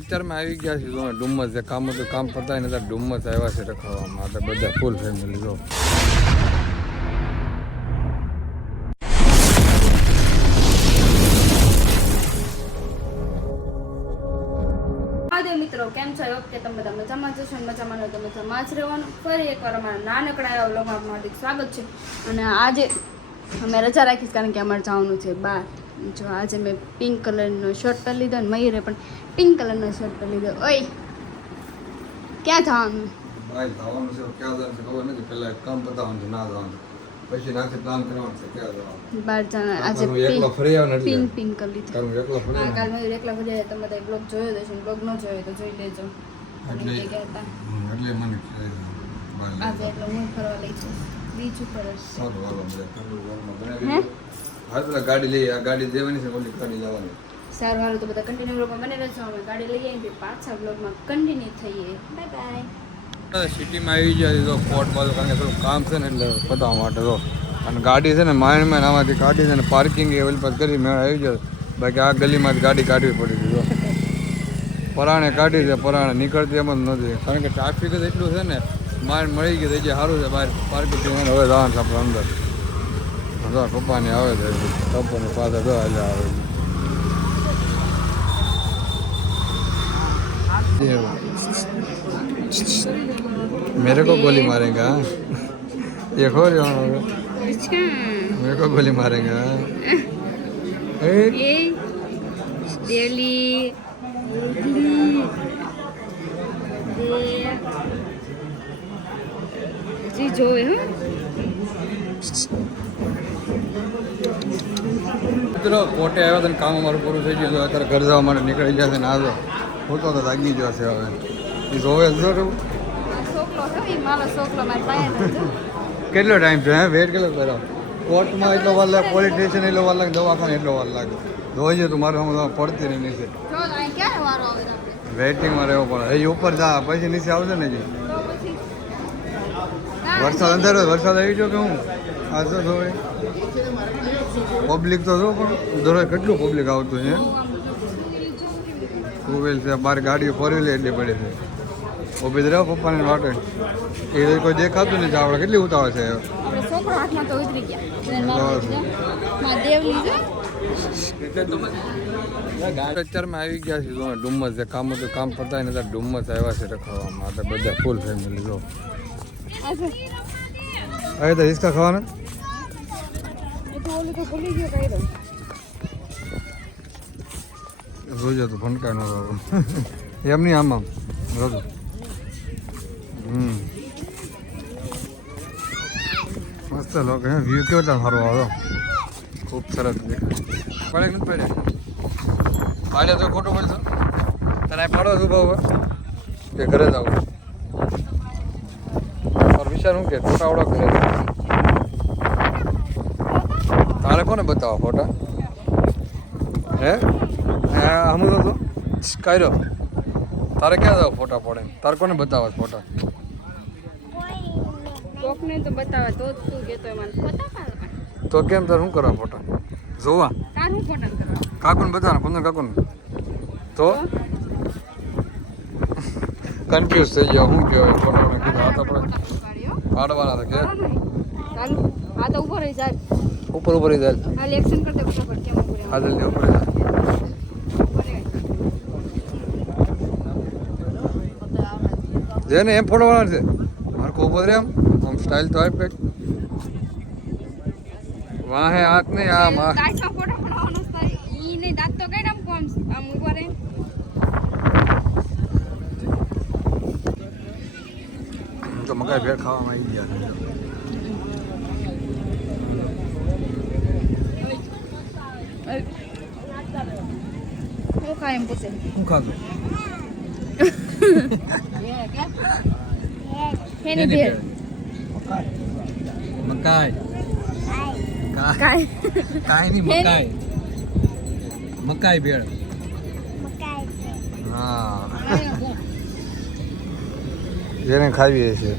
અત્યારમાં આવી ગયા છે ડુમ્મસ જે કામ હતું કામ પતાય ને ત્યારે ડુમ્મસ આવ્યા છે રખડવામાં એટલે બધા ફૂલ ફેમિલી જો મિત્રો કેમ છો? ઓકે, તમે બધા મજામાં જશો ને મજામાં તો મજામાં જ રહેવાનું. ફરી એકવાર અમારા નાનકડા એવા વ્લોગમાં હાર્દિક સ્વાગત છે. અને આજે અમે રજા રાખીશ કારણ કે અમારે જવાનું છે બહાર. જો આજે મેં પિંક કલરનો શર્ટ લીધો અને મયુરે પણ પિંક કલરનો શર્ટ લીધો. ઓય ક્યાં જવાનું? ભાઈ જવાનું છે ક્યાં જવાનું છે ખબર નથી. પહેલા કામ પતાવવાનું છે ના જવાનું પછી નાખી પ્લાન કરવાનું છે ક્યાં જવાનું બહાર જવાનું. આજે એકલો ફરી આવવાનું એટલે પિંક કરી લીધું. કાલ એકલો ફરી હા, કાલ મયુર એકલા ફરી આવ્યા. તમે બધા બ્લોગ જોયો હશે, બ્લોગ ન જોયો તો જોઈ લેજો. એટલે મને આજે એટલે હું ફરવા લઈ છું બીચ ઉપર જ. હા પેલા ગાડી લઈ આ ગાડી દેવાની છે ઓલી ગાડી લેવાની. સારું હારું તો બધા કન્ટિન્યુ બ્લોગમાં બને રહેજો. અમે ગાડી લઈ આવીને પાછા બ્લોગમાં કન્ટિન્યુ થઈએ. Bye bye. સિટીમાં આવી જાય તો કોર્ટ બાજુ કારણ કે થોડું કામ છે ને એટલે બતાવવા માટે તો અને ગાડી છે ને માઇન્ડમાં આમાંથી કાઢી છે ને પાર્કિંગ એવી પર કરી મેળ આવી જાય. બાકી આ ગલીમાં ગાડી કાઢવી પડી હતી પરાણે કાઢી છે પરાણે નીકળતી એમ જ નથી કારણ કે ટ્રાફિક જ એટલું છે ને માઇન્ડ મળી ગઈ થઈ જાય સારું છે બહાર પાર્કિંગ હવે જવાનું છે આપણે અંદર હા પપ્પાની આવે છે પપ્પાની પાછળ તો હાલે આવે मेरे को गोली मारेगा एक और मेरे को गोली मारेगा दिल्ली जी જોવે હો મિત્રો કોટે આવ્યા હતા કામ અમારું પૂરું થઈ ગયું અત્યારે ઘર જવા માટે નીકળી ગયા છે ને આજો ફોટો તો લાગી જશે હવે એ જોવે કેટલો ટાઈમ છે હે વેટ કેટલો કરો કોર્ટમાં એટલો વાર લાગે પોલીસ સ્ટેશન એટલો વાર લાગે દવાખાને એટલો વાર લાગે જોઈજે તું મારે પડતી નહીં નીચે વેઇટિંગમાં રહેવું પડે એ ઉપર જા પછી નીચે આવશે ને જી વરસાદ અંદર વરસાદ આવી ગયો કે હું આ તો જોવે પબ્લિક તો જો પણ દરરોજ કેટલું પબ્લિક આવતું છે ટુ વ્હીલ છે બહાર ગાડીઓ ફોર વ્હીલ એટલી પડી છે ઊભી જ રહ્યો પપ્પાને વાટે એ કોઈ દેખાતું નથી આપણે કેટલી ઉતાવળ છે અત્યારમાં આવી ગયા છે ડુમ્મસ જે કામ હતું કામ પતાય ને ત્યારે ડુમ્મસ આવ્યા છે રખડવામાં એટલે બધા ફૂલ ફેમિલી જો હવે તો હિસકા ખાવાના રોજો તો ફંડકા નો એમ નહીં આમ રોજો મસ્ત લોકો હે વ્યૂ કેવો સારો આવ્યો ખૂબ સરસ દેખાય પડે નથી પડે પાડે તો ખોટું બોલશો તને પાડો છું ભાવ કે ઘરે જાવ વિચાર શું કે ફોટા આવડો ઘરે તારે કોને બતાવો ફોટા હે હમું તો કાયરો તારે ક્યાં જાવ ફોટા પડે તારે કોને બતાવે ફોટા કોકને તો બતાવે તો તું કેતો મને બતાવ તો કેમ તારે શું કરવા ફોટા જોવા તારું ફોટા કરવા કાકુને બતાવે પંદર કાકુને તો કન્ફ્યુઝ થઈ ગયો શું કહેવાય ફોટાને કીધું હાથ આપણે પાડવાના હતા કે ચાલુ આ તો ઉપર રહી જાય ઉપર રહી જાય હાલ એક્શન કરતે ફટાફટ કેમ ઉપર હા જલ્દી ઉપર જાય જેને એમ ફોડવાના છે મારે કો ઉભો રે આમ સ્ટાઇલ તો આવી પેક વાહે હાથ નહીં આમ દાંતમાં ફોટો પડાવવાનો છે ઈ ને દાંત તો કઈ આમ કોમ આમ ઉપર રે તો મકાઈ ભેળ ખાવામાં આવી ગયા હું ખાય એમ પૂછે શું ખાધું હેની ભેળ મકાઈ કાઈ કાઈ ની મકાઈ મકાઈ ભેળ હા જેને ખાવી છે